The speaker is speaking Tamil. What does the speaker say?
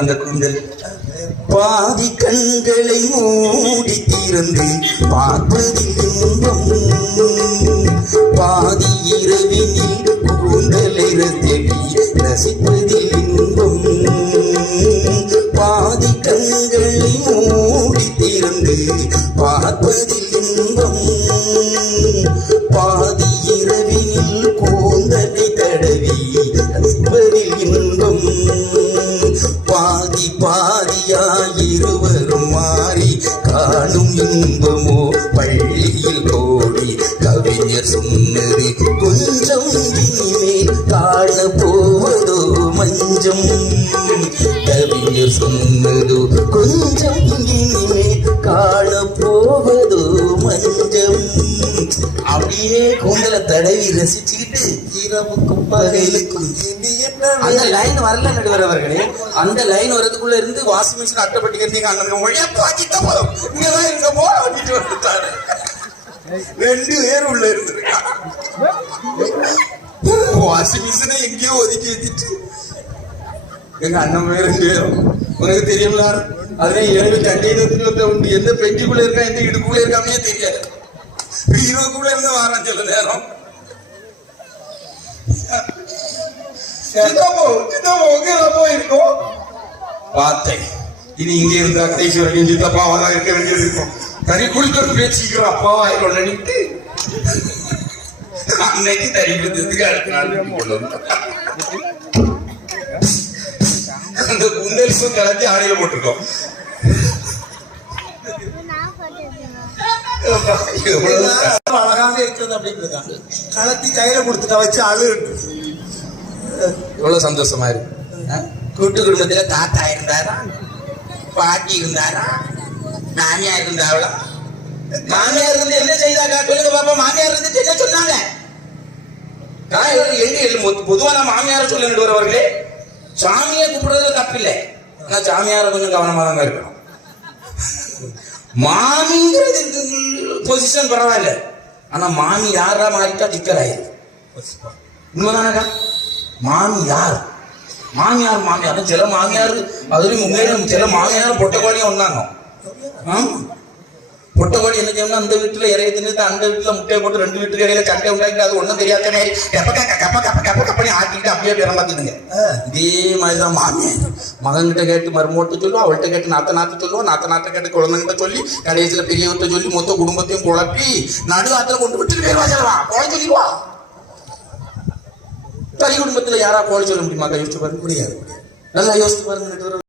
அந்த கூந்தல் பாதி கண்களை மூடி திறந்து பார்ப்பதில் இன்பம், பாதி இரவினில் கூந்தலை தேடி ரசிப்பதில் இன்பம், பாதி கண்களை மூடி திறந்து பார்ப்பதில் இன்பம், பாதி இரவினில் கூந்தலை தடவி ரசிப்பதில் இன்பம், பாதி பாதியாயிருவரும் மாறி காணும் இன்பமோ பள்ளியில் கோடி. கவிஞர் சொன்னது கொஞ்சம் இனிமேல் காண போவதோ மஞ்சம், கவிஞர் சொன்னது கொஞ்சம் இனிமேல் காண போவதோ மஞ்சம். அப்படியே கூந்தலை தடவி ரசிச்சுக்கிட்டு இரவுக்கும் பகலுக்கும் அந்த லைன் வரல நடுவர் அவர்களே. அந்த லைன் வரதுக்குள்ள இருந்து வாஷிங் மிஷின் அட்டைப்பட்டிக்கிறீங்க வந்துட்டாரு. 2 பேர் உள்ள இருந்திருக்காங்க. வாஷிங் மிஷினை எங்கேயோ ஒதுக்கி வச்சுட்டு எங்க அண்ணன் 2 பேரும் உனக்கு தெரியுங்களா, அதே 7 கண்டெய்னர் உண்டு. எந்த பெஞ்சுக்குள்ள இருக்கா எந்த இடுப்புக்குள்ள இருக்காமே தெரியாது. ஹீரோக்குள்ள இருந்து வாரம் சொல்ல நேரம் இருக்கும் பார்த்தேன். இனி இங்கே இருந்தா கடைசி வரைக்கும் சித்தப்பாவா தான் இருக்க வேண்டியது இருக்கும். தறி குளிக்க பேச்சுக்கிறோம் அப்பாவா ஆயிரம் நினைத்து அன்னைக்கு தறி குளித்ததுக்கு அடுத்த நாள் அந்த குந்தலிப்பும் கலத்தி ஆணையில போட்டிருக்கோம். அழகாக இருக்கிறது அப்படிங்கிறது கலத்தி கையில கொடுத்துட்டா வச்சு அழு எவ்வளவு சந்தோஷமா இருக்கு. கூட்டு குடும்பத்துல தாத்தா இருந்தாரா, பாட்டி இருந்தாரா, மாமியார் இருந்தாவளா? மாமியார் இருந்து என்ன செய்தாங்க சொல்லுங்க பாப்பா. மாமியார் இருந்து என்ன சொன்னாங்க? பொதுவான மாமியார சொல்ல நடுவர்களே, சாமியை கூப்பிடுறதுல தப்பில்லை. ஆனா சாமியார கொஞ்சம் கவனமா தாங்க இருக்கணும். மாமிங்கிறது பொசிஷன் பரவாயில்ல, ஆனா மாமி யாரா மாறிட்டா திக்கலாயிரு. உண்மைதானக்கா? மாமி யார்? மாமியார் மாமியார் சில மாமியார் அதுலயும் உண்மையிலும் சில மாமியார் பொட்டக்கோழியும் ஒன்னாங்க. பொட்டக்கோழி என்ன செய்யணும்னா அந்த வீட்டுல இறைய தின்னுட்டு அந்த வீட்டுல முட்டையை போட்டு 2 வீட்டுக்கு இடையில சண்டை உண்டாக்கிட்டு அது ஒன்றும் தெரியாத மாதிரி கப்ப ஆட்டிட்டு அப்படியே பேரம் பார்த்துடுங்க. இதே மாதிரிதான் மாமியார் மகன்கிட்ட கேட்டு மருமோட்டு சொல்லுவோம், அவள்கிட்ட கேட்டு நாத்த சொல்லுவோம், நாத்த கேட்டு குழந்தைகிட்ட சொல்லி கடைசியில பெரியவர்கிட்ட சொல்லி மொத்த குடும்பத்தையும் குழப்பி நடு ஆத்துல கொண்டு விட்டுட்டு பேருவா செல்லவா கோழ சொல்லிடுவா. தனி குடும்பத்துல யாரா கோழ சொல்ல முடியுமா? யோசிச்சு பாருங்க. முடியாது. நல்லா யோசிச்சு பாருங்க.